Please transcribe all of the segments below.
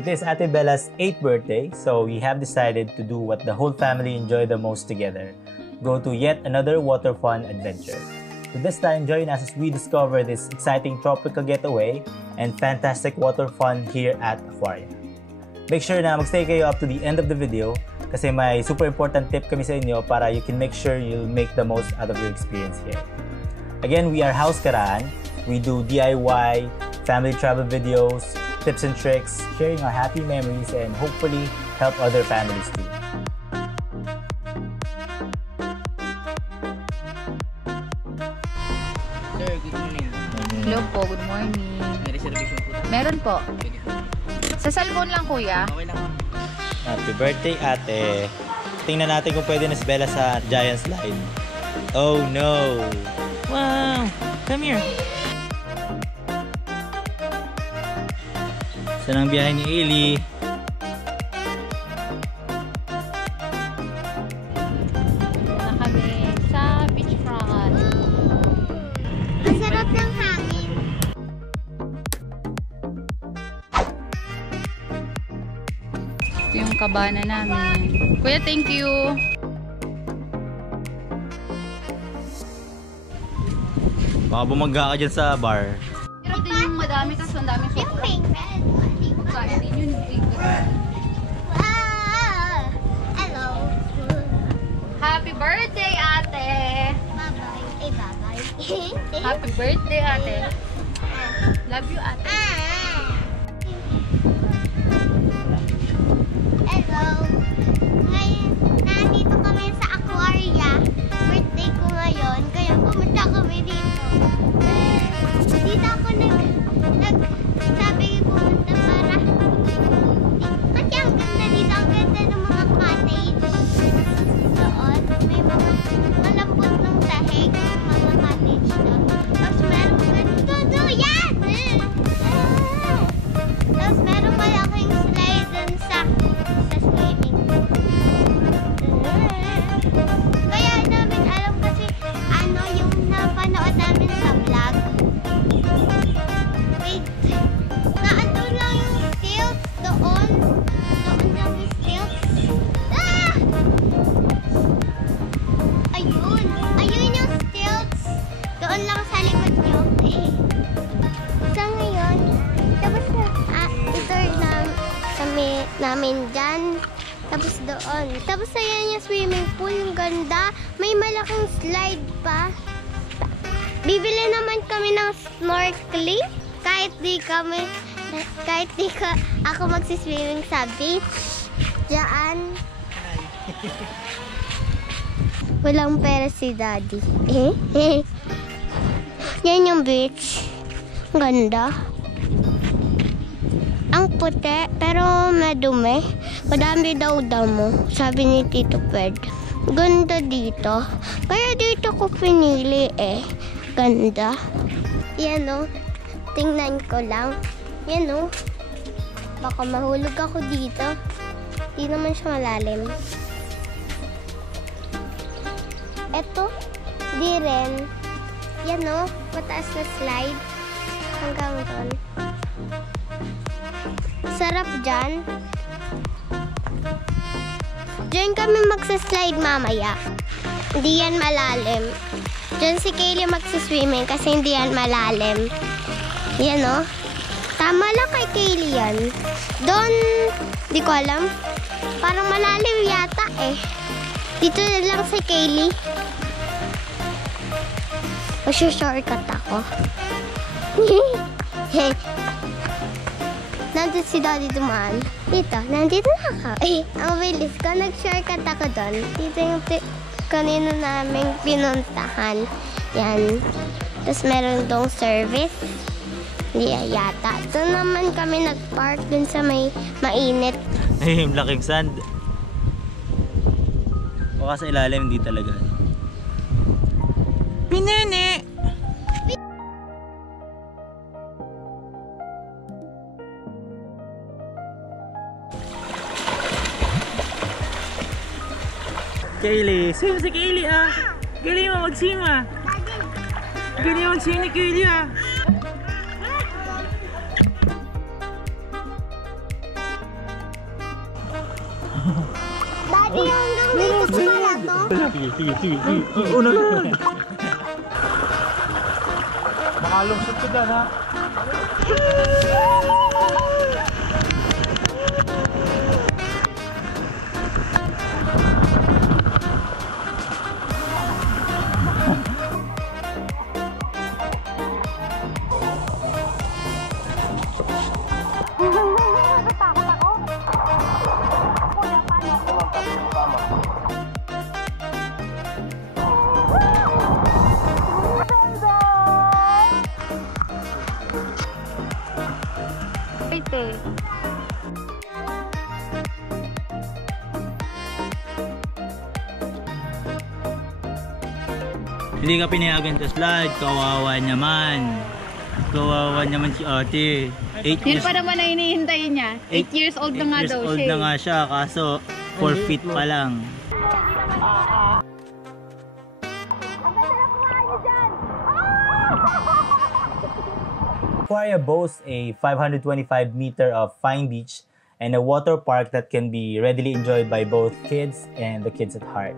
It is Ate Bella's 8th birthday, so we have decided to do what the whole family enjoy the most together. Go to yet another water fun adventure. So this time, join us as we discover this exciting tropical getaway and fantastic water fun here at Aquaria. Make sure na magstay kayo up to the end of the video kasi may super important tip kami sa inyo para you can make sure you'll make the most out of your experience here. Again, we are House Caraan. We do DIY, family travel videos, tips and tricks, sharing our happy memories, and hopefully help other families too. Sir, good morning. Hello po, good morning. May reservation po. Meron po. Sa cellphone lang, kuya. Okay lang. Happy birthday, ate. Tingnan natin kung pwede na si Bella sa giant slide. Oh no! Wow! Come here. Saan ang biyahe ni Ailey? Na kami sa beachfront. Ang sarap ng hangin. Ito yung kabana namin. Kuya, thank you. Baka bumangga ka dyan sa bar. Pero din yung madami kasi ang dami Yung pink red. Kaya din yun. Hello. Happy birthday, ate! Bye-bye. Bye-bye. Happy birthday, ate. Love you, ate. Hello. Ngayon, nandito kami sa Aquaria. Birthday ko ngayon, kaya pumunta kami dito. Dito ako sabi pumunta para kasi ang ganda dito, ang ganda ng mga cottage. Doon, may mga malambot ng tahig, mga cottage doon. Tapos meron ganito, yan! Tapos meron malaking slide doon sa swimming pool. Kaya namin alam kasi ano yung napanood namin sa vlog. Wait, naandun lang yung stilts doon. Doon lang yung stilts. Ah! Ayun. Ayun yung stilts. Doon lang sa likod nyo. Sa ngayon, tapos ito namin dyan. Tapos doon. Tapos ayan yung swimming pool. Yung ganda. May malaking slide pa. Bibili naman kami ng snorkeling. Kahit di ako magsiswimming sa beach. Diyan. Walang pera si daddy. Yan yung beach. Ganda. Ang puti, pero madumi. Madami daw damo, sabi ni Tito Ped. Ganda dito. Kaya dito ko pinili eh. Ganda. Yan o. Tingnan ko lang. Yan o. Baka mahulog ako dito. Di naman siya malalim. Eto. Di rin. Yan o. Mataas na slide. Hanggang doon. Sarap dyan. Diyan kami magsaslide mamaya. Hindi yan malalim. Diyan si Kaylee magsiswimming kasi hindi yan malalim. Yan o. Tama lang kay Kaylee yan. Doon, di ko alam. Parang malalim yata eh. Dito na lang si Kaylee. Shortcut ako. Nandito si Daddy dumaan. Dito, nandito na ako. Ang bilis ko, nag-shortcut ako doon. Dito yung kanino namin pinuntahan. Yan. Tapos meron dong service. Hindi yata. Doon naman kami nag-park dun sa may mainit. Ay, yung laking sand. Baka sa ilalim, hindi talaga. Pinene! Kaylee, swim si Kaylee ah! Galing mo mag-swim ah! Galing mo mag-swim ni Kaylee ah! Daddy, hanggang dito pala to. Sige. Una na. Makalungsod ko dyan, ha? Hindi ka pinayagan sa slide, kawawa naman. Kawawa naman si ate. 8 Yun years, pa naman na hinihintay niya. 8 years old na nga daw 8 years old siya. na nga siya, kaso 4 feet pa lang. Aquaria boasts a 525 meter of fine beach and a water park that can be readily enjoyed by both kids and the kids at heart.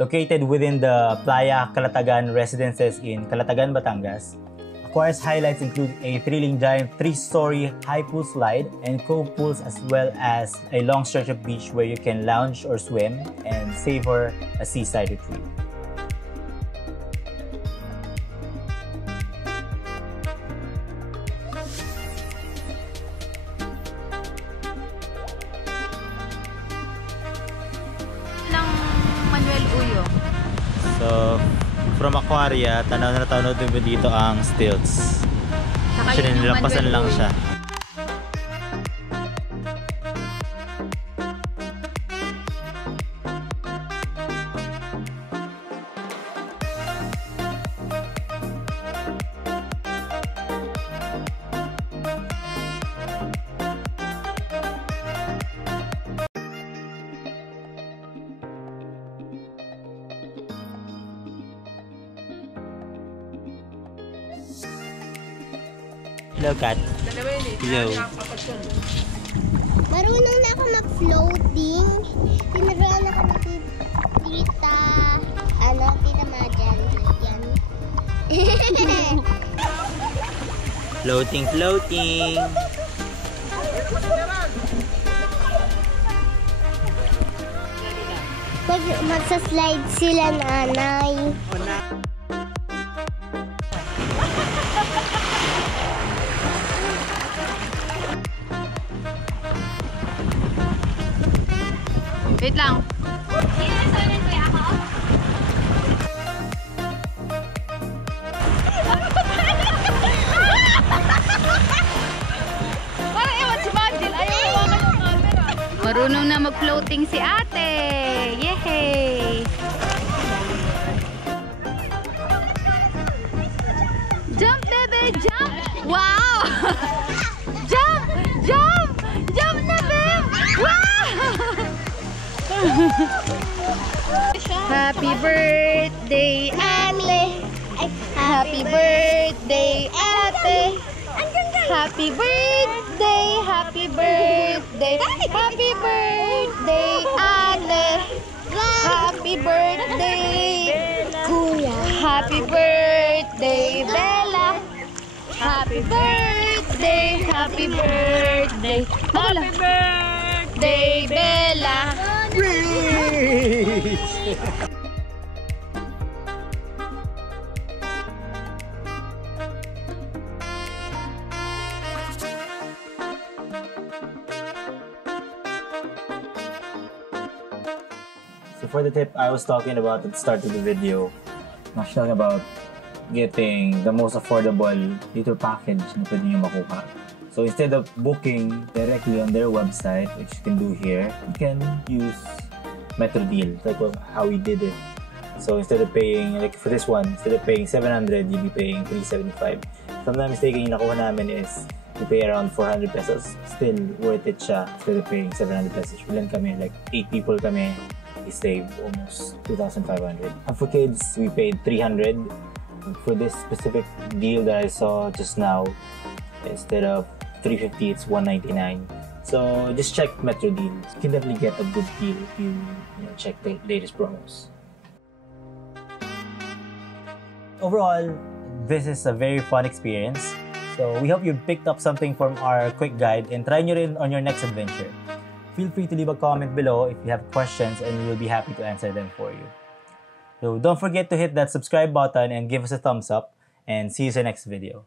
Located within the Playa Calatagan residences in Calatagan, Batangas, Aquaria's highlights include a thrilling giant 3-story high pool slide and cove pools, as well as a long stretch of beach where you can lounge or swim and savor a seaside retreat. So, from Aquaria, tanaw din mo dito ang stilts. Actually, nilampasan lang siya. Hello, Kat. Hello. Marunong na ako mag-floating. Tinuruan ako ni Tita, Tita Majan. Yan. Floating. Magsa-slide sila, nanay. Wait lang. Marunong na mag-floating si ate. Yehey! Jump, bebe! Jump! Wow! Jump! Jump! Jump na, bebe! Wow! Happy birthday, ate! Happy birthday, ate! Happy birthday! Happy birthday! Happy birthday, ate! Happy birthday, Kuya! Happy birthday, Bella! Happy birthday! Happy birthday! Happy birthday, Bella! So for the tip I was talking about at the start of the video, I'm talking about getting the most affordable little package na pwede nyo makuha. So instead of booking directly on their website, which you can do here, you can use Metro Deal, like how we did it. So instead of paying, like for this one, instead of paying 700, you'll be paying 375. If I'm not mistaken, yung nakuha namin is you pay around 400 pesos. Still worth it siya instead of paying 700 pesos. Ilan kami, like 8 people kami, we saved almost 2,500. And for kids, we paid 300. For this specific deal that I saw just now, instead of 350, it's 199. So just check Metro deals. You can definitely get a good deal if you check the latest promos. Overall, this is a very fun experience. So we hope you picked up something from our quick guide and try nyo rin on your next adventure. Feel free to leave a comment below if you have questions and we will be happy to answer them for you. So don't forget to hit that subscribe button and give us a thumbs up, and see you in the next video.